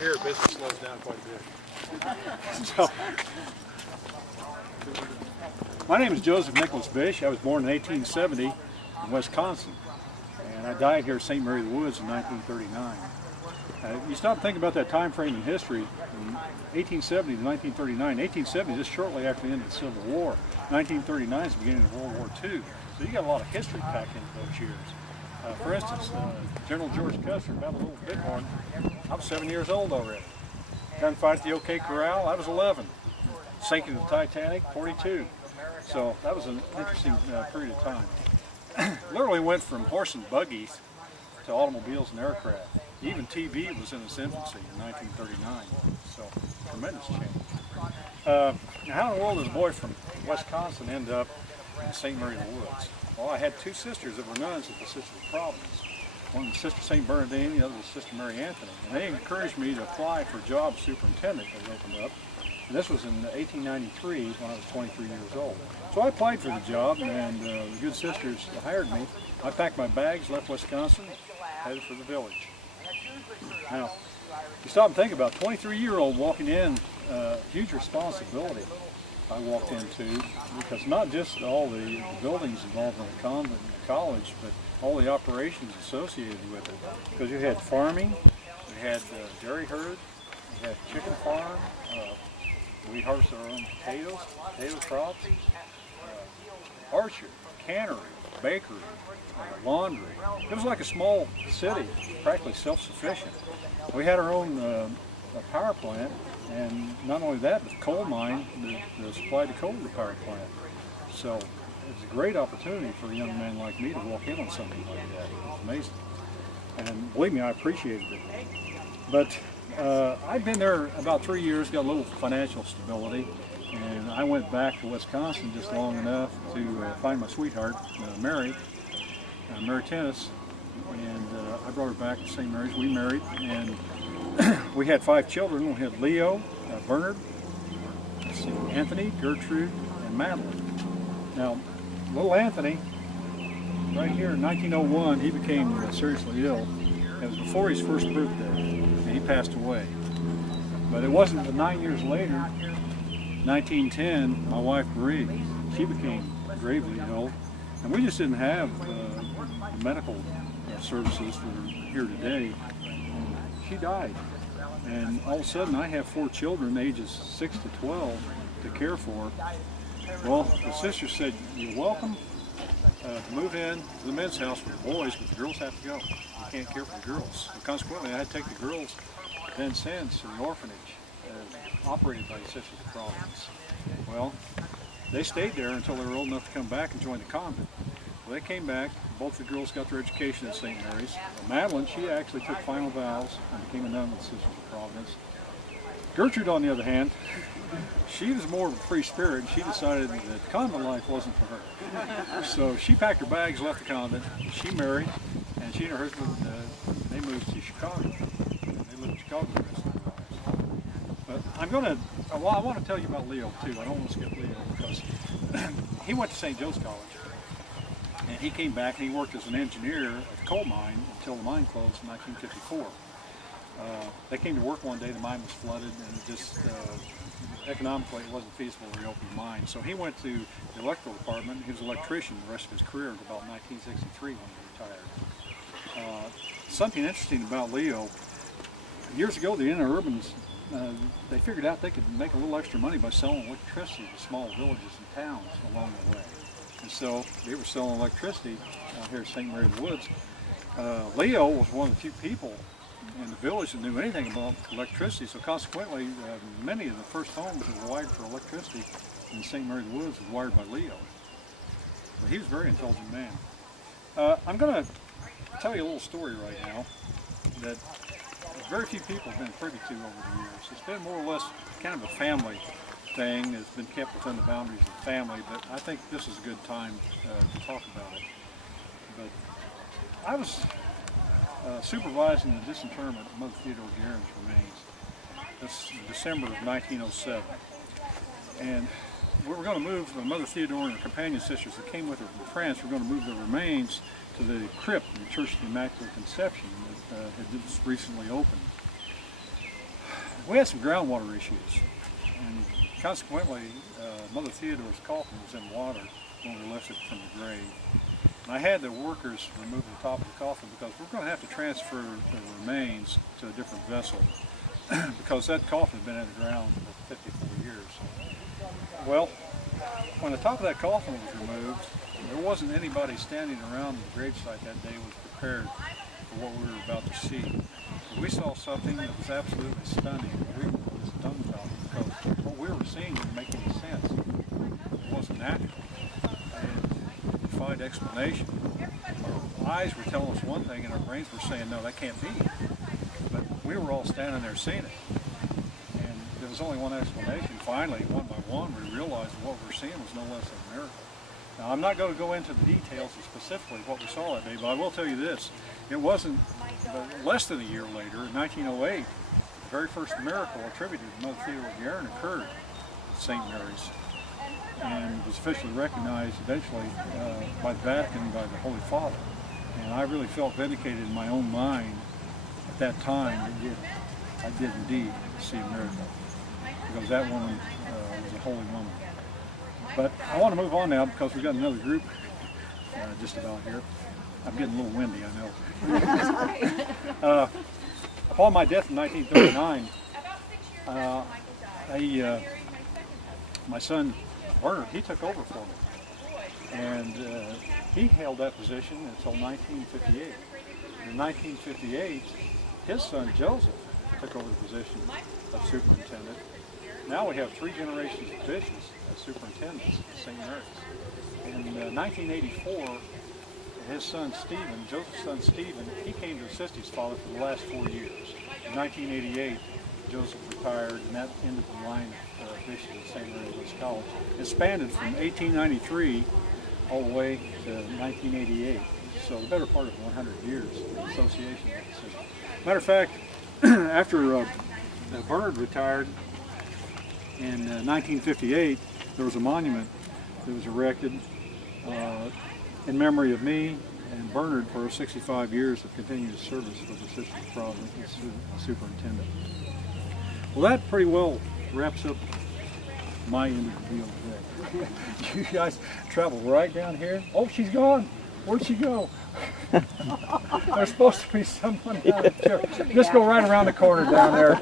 Here, business slows down quite a bit. So, my name is Joseph Nicholas Bish. I was born in 1870 in Wisconsin, and I died here at St. Mary of the Woods in 1939. You stop and think about that time frame in history, from 1870 to 1939. 1870 just shortly after the end of the Civil War. 1939 is the beginning of World War II. So you got a lot of history packed into those years. For instance, General George Custer, Battle of Little Bighorn, I was 7 years old already. Gunfight at the OK Corral, I was 11. Sinking of the Titanic, 42. So that was an interesting period of time. Literally went from horse and buggies to automobiles and aircraft. Even TV was in its infancy in 1939. So tremendous change. How in the world does a boy from Wisconsin end up in St. Mary of the Woods? Well, I had two sisters that were nuns at the Sisters of Providence. One was Sister St. Bernardine, the other was Sister Mary Anthony. And they encouraged me to apply for a job superintendent that opened up. And this was in 1893 when I was 23 years old. So I applied for the job, and the good sisters hired me. I packed my bags, left Wisconsin, headed for the village. Now, you stop and think about it, 23-year-old walking in, huge responsibility I walked into, because not just all the buildings involved in the convent and the college, but all the operations associated with it. Because you had farming, you had dairy herd, you had chicken farm, we harvested our own potato crops, orchard, cannery, bakery, laundry. It was like a small city, practically self-sufficient. We had our own power plant, and not only that, but the coal mine that supplied the coal to the power plant. So it's a great opportunity for a young man like me to walk in on something like that. It's amazing. And believe me, I appreciated it. But I've been there about 3 years, got a little financial stability, and I went back to Wisconsin just long enough to find my sweetheart, Mary Tennis, and I brought her back to St. Mary's. We married, and we had 5 children. We had Leo, Bernard, Anthony, Gertrude, and Madeline. Now, little Anthony, right here in 1901, he became seriously ill. It was before his first birthday, and he passed away. But it wasn't until 9 years later, 1910, my wife Marie, she became gravely ill, and we just didn't have the medical services that are here today. And she died, and all of a sudden I have 4 children, ages 6 to 12, to care for. Well, the sister said, "You're welcome to move in to the men's house with the boys, but the girls have to go. You can't care for the girls." So consequently, I had to take the girls then since to the orphanage operated by the Sisters of Providence. Well, they stayed there until they were old enough to come back and join the convent. Well, they came back. Both the girls got their education at St. Mary's. Madeline, she actually took final vows and became a nun with the Sisters of Providence. Gertrude, on the other hand, she was more of a free spirit, and she decided that convent life wasn't for her. So she packed her bags, left the convent, she married, and she and her husband, they moved to Chicago. They lived in Chicago the rest of their lives. But I want to tell you about Leo too. I don't want to skip Leo because he went to St. Joe's College, and he came back and he worked as an engineer at the coal mine until the mine closed in 1954. They came to work one day, the mine was flooded, and it just economically it wasn't feasible to reopen the mine. So he went to the electrical department. He was an electrician the rest of his career until about 1963 when he retired. Something interesting about Leo, years ago the interurbans, they figured out they could make a little extra money by selling electricity to small villages and towns along the way. And so they were selling electricity here at St. Mary of the Woods. Leo was one of the few people in the village that knew anything about electricity, so consequently many of the first homes that were wired for electricity in St. Mary of the Woods was wired by Leo. So he was a very intelligent man. I'm going to tell you a little story right now that very few people have been privy to over the years. It's been more or less kind of a family thing that's been kept within the boundaries of the family, but I think this is a good time to talk about it. But I was supervising the disinterment of Mother Theodore Guerin's remains. This December of 1907. And we were going to move Mother Theodore and her companion sisters that came with her from France. We're going to move their remains to the crypt in the Church of the Immaculate Conception that had just recently opened. we had some groundwater issues, and consequently, Mother Theodore's coffin was in water when we lifted it from the grave. And I had the workers remove the top of the coffin because we're going to have to transfer the remains to a different vessel because that coffin had been in the ground for 54 years. Well, when the top of that coffin was removed, there wasn't anybody standing around the gravesite that day was prepared for what we were about to see. We saw something that was absolutely stunning. We were just dumbfounded because what we were seeing didn't make any sense. It wasn't natural. It defied explanation. Our eyes were telling us one thing and our brains were saying, no, that can't be. But we were all standing there seeing it. And there was only one explanation. Finally, one by one, we realized that what we were seeing was no less than a miracle. Now, I'm not going to go into the details of specifically what we saw that day, but I will tell you this. It wasn't less than a year later, in 1908, the very first miracle attributed to Mother Theodore Guerin occurred at St. Mary's and was officially recognized eventually by the Vatican and by the Holy Father. And I really felt vindicated in my own mind at that time that I did indeed see a miracle, because that woman was a holy woman. But I want to move on now because we've got another group just about here. I'm getting a little windy, I know. Upon my death in 1939, my son Bernard, he took over for me. And he held that position until 1958. In 1958, his son Joseph took over the position of superintendent. Now we have 3 generations of bishops as superintendents at St. Mary's. In 1984, his son Stephen, Joseph's son Stephen, he came to assist his father for the last 4 years. In 1988, Joseph retired, and that ended the line of bishops at St. Mary's College. It spanned from 1893 all the way to 1988, so the better part of 100 years of association with the city. Matter of fact, after Bernard retired in 1958, there was a monument that was erected in memory of me and Bernard for 65 years of continuous service with the Sisters of Providence as superintendent. Well, that pretty well wraps up my end of the deal today. You guys travel right down here. Oh, she's gone. Where'd she go? There's supposed to be someone down there. Just go right around the corner down there.